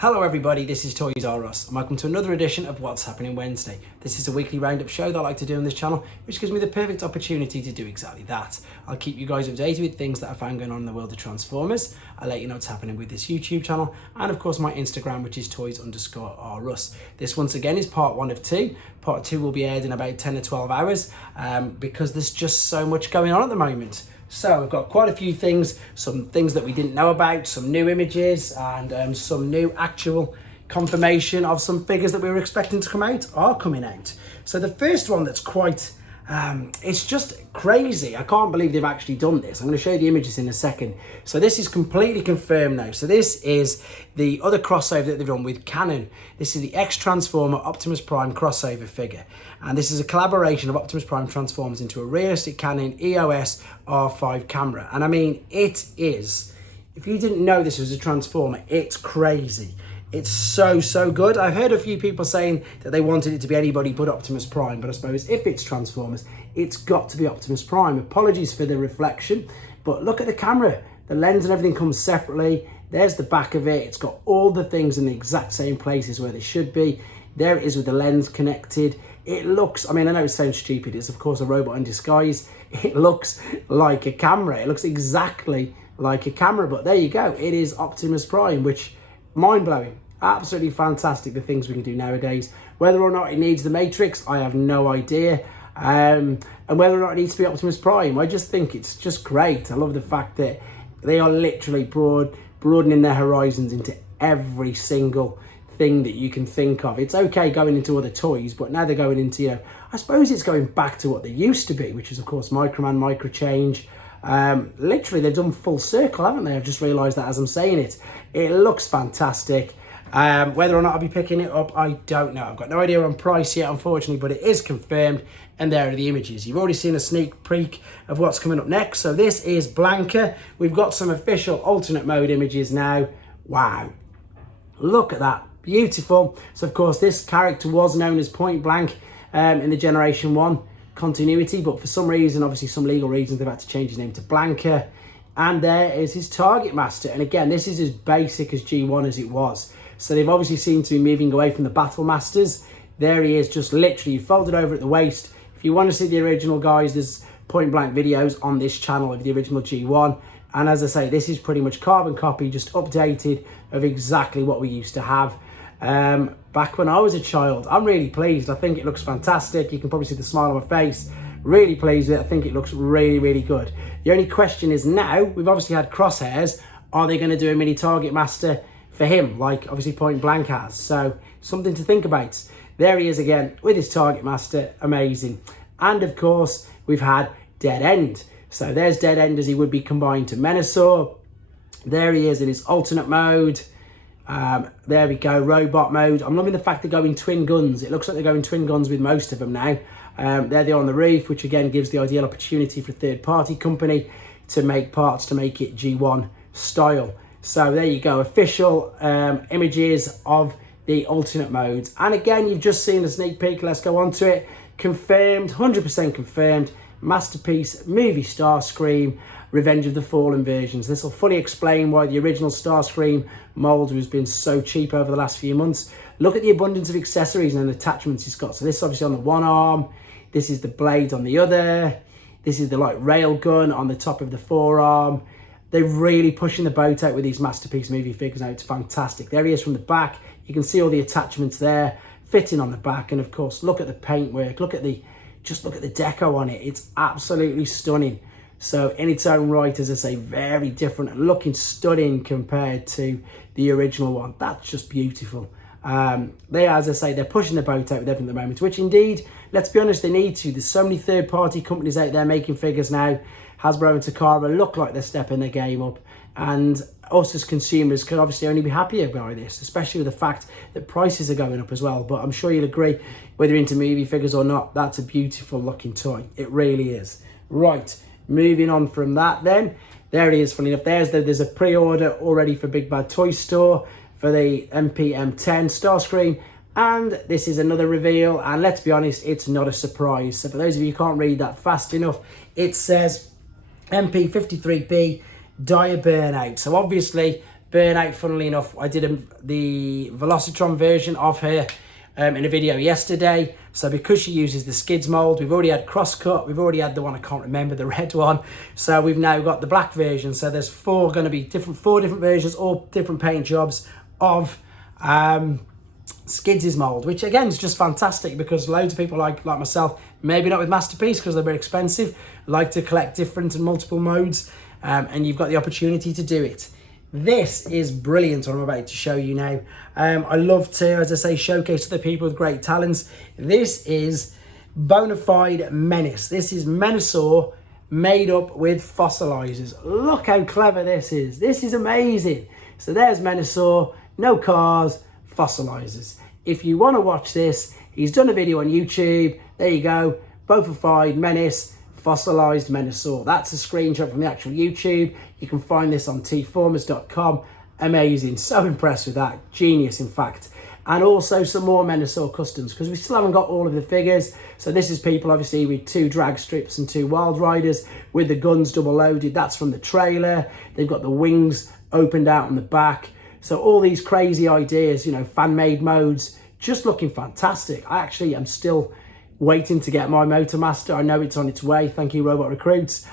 Hello everybody, this is Toys R Us and welcome to another edition of What's Happening Wednesday. This is a weekly roundup show that I like to do on this channel, which gives me the perfect opportunity to do exactly that. I'll keep you guys updated with things that I found going on in the world of Transformers. I'll let you know what's happening with this YouTube channel and of course my Instagram, which is Toys_R Us. This once again is part 1 of 2. Part 2 will be aired in about 10 or 12 hours because there's just so much going on at the moment. So I've got quite a few things, some things that we didn't know about, some new images and some new actual confirmation of some figures that we were expecting to come out are coming out. So the first one that's quite, it's just crazy. I can't believe they've actually done this. I'm going to show you the images in a second. So this is completely confirmed now. So this is the other crossover that they've done with Canon. This is the X-Transformer Optimus Prime crossover figure. And this is a collaboration of Optimus Prime transforms into a realistic Canon EOS R5 camera. And I mean, it is, if you didn't know this was a Transformer, it's crazy. It's so good. I've heard a few people saying that they wanted it to be anybody but Optimus Prime, but I suppose if it's Transformers, it's got to be Optimus Prime. Apologies for the reflection, but look at the camera. The lens and everything comes separately. There's the back of it. It's got all the things in the exact same places where they should be. There it is with the lens connected. It looks, I mean, I know it sounds stupid. It's of course a robot in disguise. It looks like a camera. It looks exactly like a camera, but there you go. It is Optimus Prime, which mind-blowing. Absolutely fantastic, the things we can do nowadays. Whether or not it needs the Matrix, I have no idea. And whether or not it needs to be Optimus Prime, I just think it's just great. I love the fact that they are literally broadening their horizons into every single thing that you can think of. It's okay going into other toys, but now they're going into, you know, I suppose it's going back to what they used to be, which is of course Microman, Micro Change. Literally they've done full circle, haven't they? I've just realized that as I'm saying it. It looks fantastic. Whether or not I'll be picking it up, I don't know. I've got no idea on price yet, unfortunately, but it is confirmed, and there are the images. You've already seen a sneak peek of what's coming up next. So this is Blanca. We've got some official alternate mode images now. Wow, look at that. Beautiful. So of course this character was known as Point Blank in the Generation 1 continuity, but for some reason, obviously some legal reasons, they've had to change his name to Blanca. And there is his target master. And again, this is as basic as G1 as it was. So they've obviously seemed to be moving away from the battle masters. There he is, just literally folded over at the waist. If you want to see the original guys, there's point blank videos on this channel of the original G1. And as I say, this is pretty much carbon copy, just updated of exactly what we used to have back when I was a child. I'm really pleased. I think it looks fantastic. You can probably see the smile on my face. Really pleased with it. I think it looks really good. The only question is now, we've obviously had crosshairs. Are they going to do a mini target master for him, like obviously Point Blank has? So something to think about. There he is again with his target master. Amazing. And of course, we've had Dead End. So there's Dead End as he would be combined to Menasor. There he is in his alternate mode. There we go, robot mode. I'm loving the fact they're going twin guns. It looks like they're going twin guns with most of them now. There they are on the roof, which again gives the ideal opportunity for a third-party company to make parts to make it G1 style. So there you go, official images of the alternate modes. And again, you've just seen a sneak peek. Let's go on to it. Confirmed, 100% confirmed. Masterpiece movie Starscream, Revenge of the Fallen versions. This will fully explain why the original Starscream mold has been so cheap over the last few months. Look at the abundance of accessories and attachments it's got. So this is obviously on the one arm. This is the blade on the other. This is the like rail gun on the top of the forearm. They're really pushing the boat out with these Masterpiece movie figures now. It's fantastic. There he is from the back. You can see all the attachments there fitting on the back. And of course, look at the paintwork. Just look at the deco on it. It's absolutely stunning. So in its own right, as I say, very different and looking stunning compared to the original one. That's just beautiful. As I say, they're pushing the boat out with everything at the moment, which indeed, let's be honest, they need to. There's so many third-party companies out there making figures now. Hasbro and Takara look like they're stepping their game up. And us as consumers could obviously only be happier by this, especially with the fact that prices are going up as well. But I'm sure you'll agree, whether you're into movie figures or not, that's a beautiful looking toy. It really is. Right, moving on from that then. There he is, funny enough. There's a pre-order already for Big Bad Toy Store for the MP M10 Starscream. And this is another reveal. And let's be honest, it's not a surprise. So for those of you who can't read that fast enough, it says MP 53B Dire Burnout. So obviously Burnout, funnily enough, I did the Velocitron version of her in a video yesterday. So because she uses the skids mold, we've already had crosscut, we've already had the one, I can't remember, the red one. So we've now got the black version. So there's four different versions, all different paint jobs of skids mold, which again is just fantastic because loads of people like myself, maybe not with Masterpiece because they're very expensive, like to collect different and multiple modes, and you've got the opportunity to do it. This is brilliant what I'm about to show you now. I love to, as I say, showcase other people with great talents. This is bona fide menace. This is menasor made up with fossilizers. Look how clever this is. This is amazing. So there's menasor, no cars, fossilizers. If you want to watch this, he's done a video on YouTube. There you go, bona fide menace, fossilized menasor. That's a screenshot from the actual YouTube. You can find this on tformers.com. Amazing, so impressed with that, genius in fact. And also some more menasor customs because we still haven't got all of the figures. So this is people obviously with 2 drag strips and 2 wild riders with the guns double loaded. That's from the trailer. They've got the wings opened out on the back. So all these crazy ideas, you know, fan-made modes, just looking fantastic. I actually am still waiting to get my Motormaster. I know it's on its way. Thank you, Robot Recruits.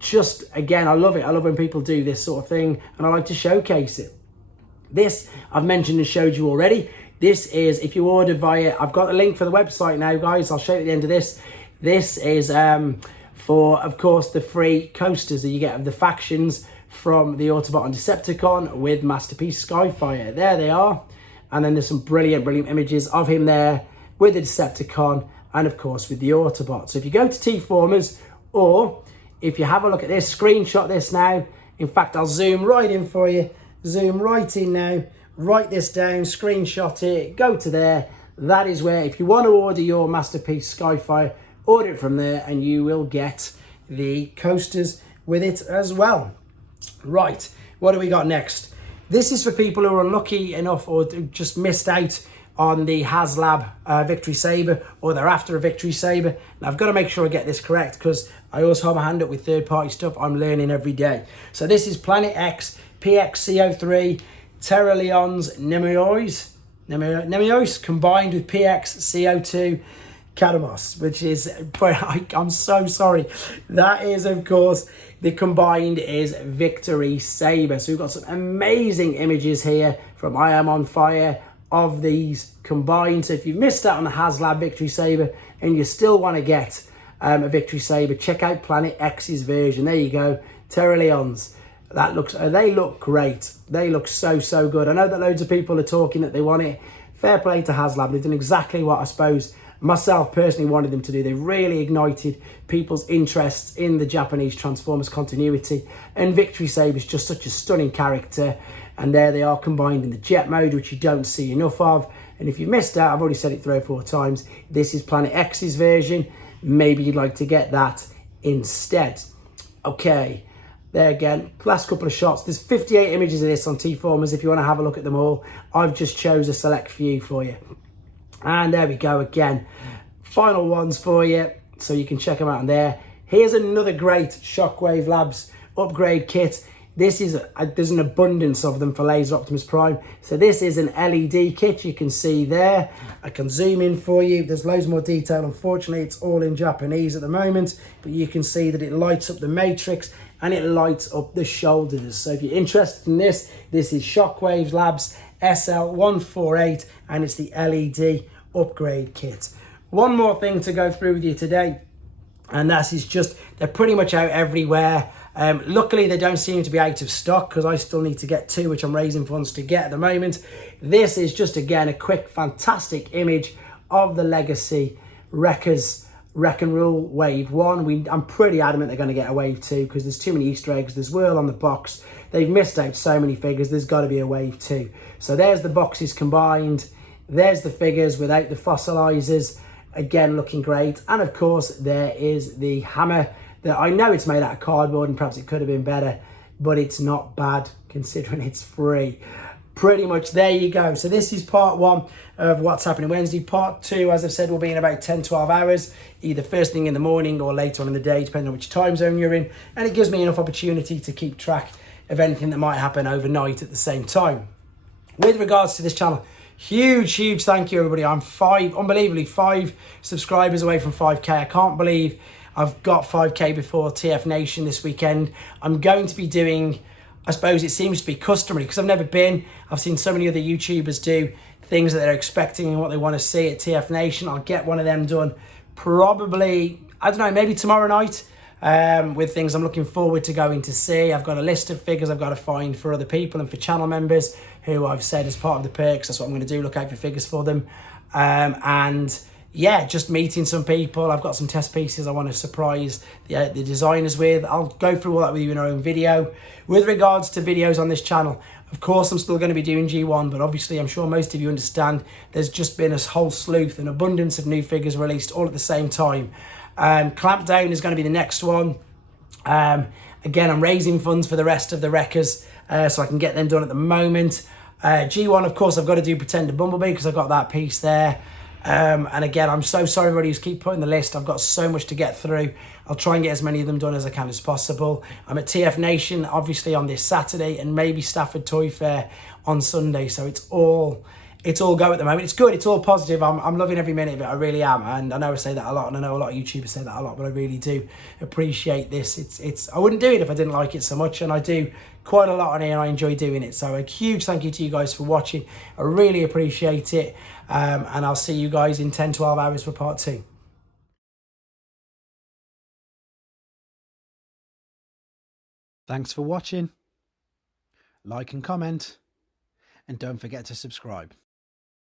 Just again, I love it. I love when people do this sort of thing, and I like to showcase it. This I've mentioned and showed you already. This is, if you order via, I've got a link for the website now, guys. I'll show you at the end of this. This is for, of course, the free coasters that you get of the factions from the Autobot and Decepticon with Masterpiece Skyfire. There they are. And then there's some brilliant images of him there with the Decepticon and, of course, with the Autobot. So if you go to T-Formers, or if you have a look at this, screenshot this now. In fact, I'll zoom right in for you. Zoom right in now. Write this down, screenshot it, go to there. That is where, if you want to order your Masterpiece Skyfire, order it from there and you will get the coasters with it as well. Right, what do we got next? This is for people who are unlucky enough or just missed out on the HasLab Victory Saber, or they're after a Victory Saber. Now I've got to make sure I get this correct because I always hold my hand up with third-party stuff. I'm learning every day. So this is Planet X, PXCO3, Terra Leon's Nemeois combined with PXCO2 Cadamos, which is, I'm so sorry. That is, of course, the combined is Victory Saber. So we've got some amazing images here from I Am On Fire of these combined. So if you've missed out on the HasLab Victory Saber and you still want to get a Victory Saber, check out Planet X's version. There you go, Terra Leon's. That looks, they look great. They look so good. I know that loads of people are talking that they want it. Fair play to HasLab. They've done exactly what I suppose myself personally wanted them to do. They really ignited people's interests in the Japanese Transformers continuity. And Victory Saber is just such a stunning character. And there they are combined in the jet mode, which you don't see enough of. And if you missed out, I've already said it 3 or 4 times, this is Planet X's version. Maybe you'd like to get that instead. Okay, there again, last couple of shots. There's 58 images of this on T-Formers if you want to have a look at them all. I've just chose a select few for you. And there we go again. Final ones for you, so you can check them out on there. Here's another great Shockwave Labs upgrade kit. This is, there's an abundance of them for Laser Optimus Prime. So this is an LED kit, you can see there. I can zoom in for you. There's loads more detail. Unfortunately, it's all in Japanese at the moment, but you can see that it lights up the matrix and it lights up the shoulders. So if you're interested in this, this is Shockwave Labs SL148, and it's the LED upgrade kit. One more thing to go through with you today, and that is just, they're pretty much out everywhere. Luckily, they don't seem to be out of stock because I still need to get 2, which I'm raising funds to get at the moment. This is just, again, a quick, fantastic image of the Legacy Wreckers Wreck and Rule Wave 1. I'm pretty adamant they're going to get a Wave 2 because there's too many Easter eggs. There's Whirl on the box. They've missed out so many figures. There's got to be a Wave 2. So there's the boxes combined. There's the figures without the fossilizers. Again, looking great. And of course, there is the hammer. That I know it's made out of cardboard and perhaps it could have been better, but it's not bad considering it's free. Pretty much there you go. So this is part 1 of what's happening Wednesday. Part 2, as I've said, will be in about 10-12 hours, either first thing in the morning or later on in the day, depending on which time zone you're in. And it gives me enough opportunity to keep track of anything that might happen overnight at the same time. With regards to this channel, huge thank you, everybody. I'm unbelievably 5 subscribers away from 5k. I can't believe I've got 5k before TF Nation this weekend. I'm going to be doing, I suppose it seems to be customary, because I've never been. I've seen so many other YouTubers do things that they're expecting and what they want to see at TF Nation. I'll get one of them done probably, I don't know, maybe tomorrow night, with things I'm looking forward to going to see. I've got a list of figures I've got to find for other people and for channel members who I've said as part of the perks, that's what I'm going to do, look out for figures for them. And yeah, just meeting some people. I've got some test pieces I want to surprise the designers with. I'll go through all that with you in our own video. With regards to videos on this channel, of course, I'm still going to be doing G1, but obviously I'm sure most of you understand there's just been a whole sleuth, an abundance of new figures released all at the same time. Clampdown is going to be the next one. Again, I'm raising funds for the rest of the wreckers, so I can get them done at the moment. G1, of course, I've got to do Pretender Bumblebee because I've got that piece there. And again, I'm so sorry everybody who's keep putting the list. I've got so much to get through. I'll try and get as many of them done as I can as possible. I'm at TF Nation, obviously, on this Saturday, and maybe Stafford Toy Fair on Sunday. So it's all go at the moment. It's good. It's all positive. I'm loving every minute of it. I really am. And I know I say that a lot, and I know a lot of YouTubers say that a lot, but I really do appreciate this. I wouldn't do it if I didn't like it so much, and I do quite a lot on here, and I enjoy doing it. So a huge thank you to you guys for watching. I really appreciate it. And I'll see you guys in 10-12 hours for part 2. Thanks for watching. Like and comment, and don't forget to subscribe.